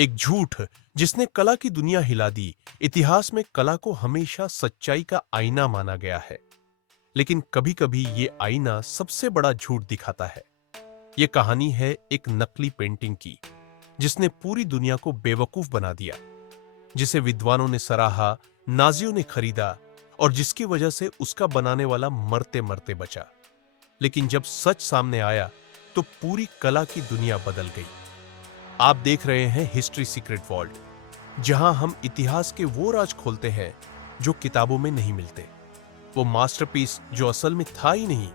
एक झूठ जिसने कला की दुनिया हिला दी। इतिहास में कला को हमेशा सच्चाई का आईना माना गया है, लेकिन कभी-कभी ये आईना सबसे बड़ा झूठ दिखाता है। ये कहानी है एक नकली पेंटिंग की, जिसने पूरी दुनिया को बेवकूफ बना दिया, जिसे विद्वानों ने सराहा, नाजियों ने खरीदा और जिसकी वजह से उसका बनाने वाला मरते-मरते बचा। लेकिन जब सच सामने आया, तो पूरी कला की दुनिया बदल गई। आप देख रहे हैं हिस्ट्री सीक्रेट वॉल्ट, जहां हम इतिहास के वो राज खोलते हैं जो किताबों में नहीं मिलते। वो मास्टरपीस जो असल में था ही नहीं।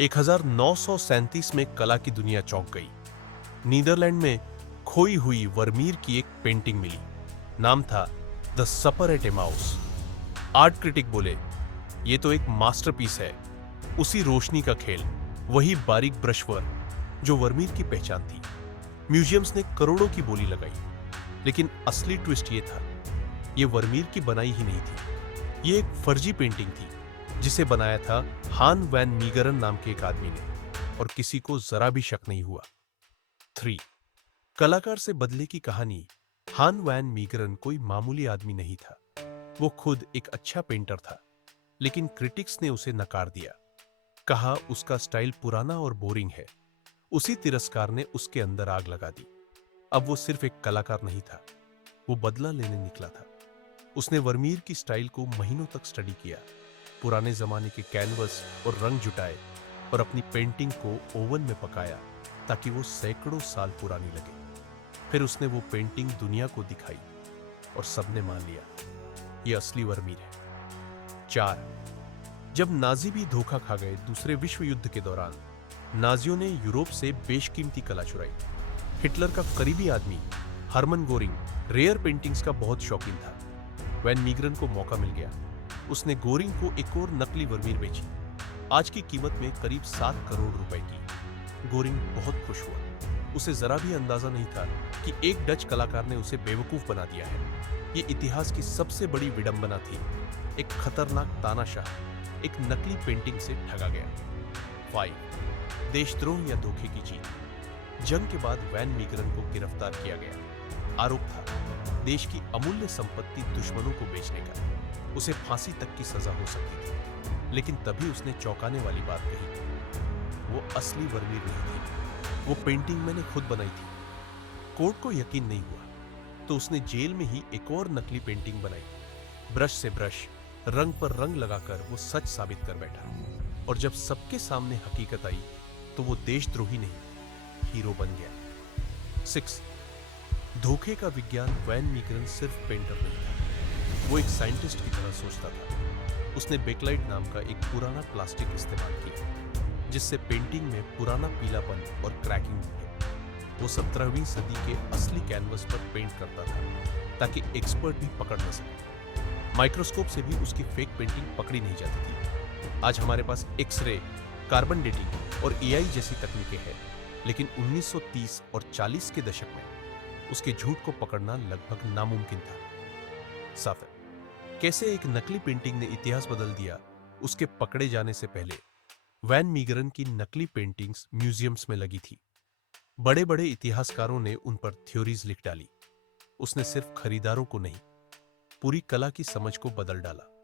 1937 में कला की दुनिया चौंक गई। नीदरलैंड में खोई हुई वर्मीर की एक पेंटिंग मिली। नाम था the supper at Emmaus. Art critic बोले, ये तो एक मास्टरपीस है, उसी रोशनी का खेल, वही बारीक ब्रशवर्क जो वर्मीर की पहचान थी। म्यूजियम्स ने करोड़ों की बोली लगाई, लेकिन असली ट्विस्ट ये था, ये वर्मीर की बनाई ही नहीं थी। ये एक फर्जी पेंटिंग थी, जिसे बनाया था हान वैन मीगरन नाम के एक आदमी ने, और किसी को जरा भी शक नहीं हुआ। 3. कलाकार से बदले की कहानी। हान वैन मीगरन कोई मामूली आदमी नहीं था। वो खुद एक अच्छा पेंटर था, लेकिन क्रिटिक्स ने उसे नकार दिया। कहा उसका स्टाइल पुराना और बोरिंग है। उसी तिरस्कार ने उसके अंदर आग लगा दी। अब वो सिर्फ एक कलाकार नहीं था, वो बदला लेने निकला था। उसने वर्मीर की स्टाइल को महीनों तक स्टडी किया, पुराने जमाने के कैनवस और रंग जुटाए और अपनी पेंटिंग को ओवन में पकाया ताकि वो सैकड़ों साल पुरानी लगे। फिर उसने वो पेंटिंग दुनिया को दिखाई और सबने मान लिया, ये असली वर्मीर है। 4. जब नाजी भी धोखा खा गए दूसरे विश्व युद्ध के दौरान, नाजियों ने यूरोप से बेशकीमती कला चुराई। हिटलर का करीबी आदमी हरमन गोरिंग रेयर पेंटिंग्स का बहुत शौकीन था। वैन मीगरन को मौका मिल गया। उसने गोरिंग को एक और नकली वर्मीर बेची, आज की कीमत में करीब 7 करोड़ रुपए की। गोरिंग बहुत खुश हुआ। उसे जरा भी अंदाजा नहीं था कि एक डच कलाकार ने उसे बेवकूफ बना दिया है। ये इतिहास की सबसे बड़ी विडंबना थी। एक खतरनाक तानाशाह एक नकली पेंटिंग से ठगा गया। 5. देशद्रोह या धोखे की जीत। जंग के बाद वैन मीगरन को गिरफ्तार किया गया। आरोप था देश की अमूल्य संपत्ति दुश्मनों को बेचने का। उसे फांसी तक की सजा हो सकती थी, लेकिन तभी उसने चौंकाने वाली बात कही, वो असली वर्मीर नहीं थी, वो पेंटिंग मैंने खुद बनाई थी। कोर्ट को यकीन नहीं हुआ, तो उसने जेल में ही एक और नकली पेंटिंग बनाई। ब्रश से ब्रश, रंग पर रंग लगाकर वो सच साबित कर बैठा। और जब सबके सामने हकीकत आई, तो वो देशद्रोही नहीं, हीरो बन गया। 6. धोखे का विज्ञान। वैन मीगरन सिर्फ पेंटर नहीं था, वो एक साइंटिस्ट की तरह सोचता था। उसने बेकलाइट नाम का एक पुराना प्लास्टिक इस्तेमाल किया, जिससे पेंटिंग में पुराना पीलापन और क्रैकिंग दिखे। वो 17वीं सदी के असली कैनवस पर पेंट करता था, ताकि एक्सपर्ट भी पकड़ न सके। माइक्रोस्कोप से भी उसकी फेक पेंटिंग पकड़ी नहीं जाती थी। आज हमारे पास एक्सरे, कार्बन डेटिंग और एआई जैसी तकनीकें हैं, लेकिन 1930 और 40 के दशक में उसके झूठ को पकड़ना लगभग नामुमकिन था। 7. कैसे एक नकली पेंटिंग ने इतिहास बदल दिया। उसके पकड़े जाने से पहले वैन मीगरन की नकली पेंटिंग्स म्यूजियम्स में लगी थी। बड़े बड़े इतिहासकारों ने उन पर थ्योरीज लिख डाली। उसने सिर्फ खरीदारों को नहीं, पूरी कला की समझ को बदल डाला।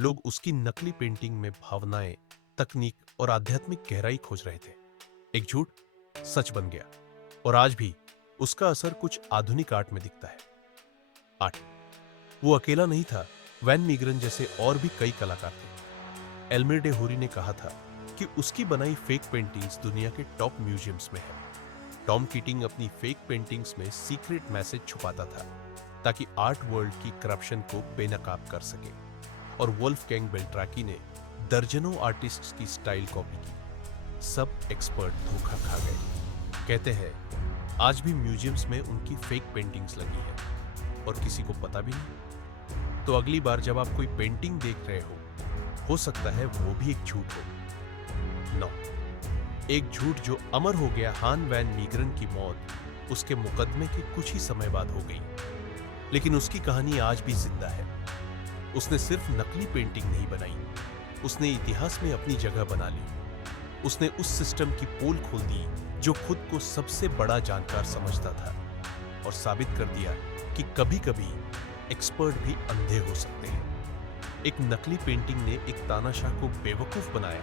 लोग उसकी नकली पेंटिंग में भावनाएं, तकनीक और आध्यात्मिक गहराई खोज रहे थे। एक झूठ सच बन गया, और आज भी उसका असर कुछ आधुनिक आर्ट में दिखता है। 8. वो अकेला नहीं था, वैन मीगरन जैसे और भी कई कलाकार थे। एल्मिर डे होरी ने कहा था कि उसकी बनाई फेक पेंटिंग्स दुनिया के टॉप म्यूजियम्स में है। टॉम कीटिंग अपनी फेक पेंटिंग्स में सीक्रेट मैसेज छुपाता था, ताकि आर्ट वर्ल्ड की करप्शन को बेनकाब कर सके। और वोल्फगैंग बेल्ट्राकी ने दर्जनों आर्टिस्ट्स की स्टाइल कॉपी की। सब एक्सपर्ट धोखा खा गए। कहते हैं आज भी म्यूजियम्स में उनकी फेक पेंटिंग्स लगी है, और किसी को पता भी नहीं। तो अगली बार जब आप कोई पेंटिंग देख रहे हो सकता है वो भी एक झूठ हो। 9. एक झूठ जो अमर हो गया। हान वैन मीगरन की मौत उसके मुकदमे के कुछ ही समय बाद हो गई, लेकिन उसकी कहानी आज भी जिंदा है। उसने सिर्फ नकली पेंटिंग नहीं बनाई, उसने इतिहास में अपनी जगह बना ली। उसने उस सिस्टम की पोल खोल दी जो खुद को सबसे बड़ा जानकार समझता था। और साबित कर दिया कि कभी-कभी एक्सपर्ट भी अंधे हो सकते हैं। एक नकली पेंटिंग ने एक तानाशाह को बेवकूफ बनाया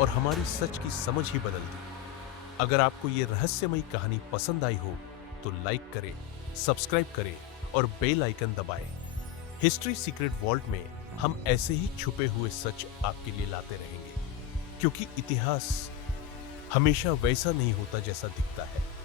और हमारी सच की समझ ही बदल दी। अगर आपको ये रहस्यमयी कहानी पसंद आई हो तो लाइक करें, सब्सक्राइब करें और बेल आइकन दबाएं। हिस्ट्री सीक्रेट वॉल्ट में हम ऐसे ही छुपे हुए सच आपके लिए लाते रहेंगे, क्योंकि इतिहास हमेशा वैसा नहीं होता जैसा दिखता है।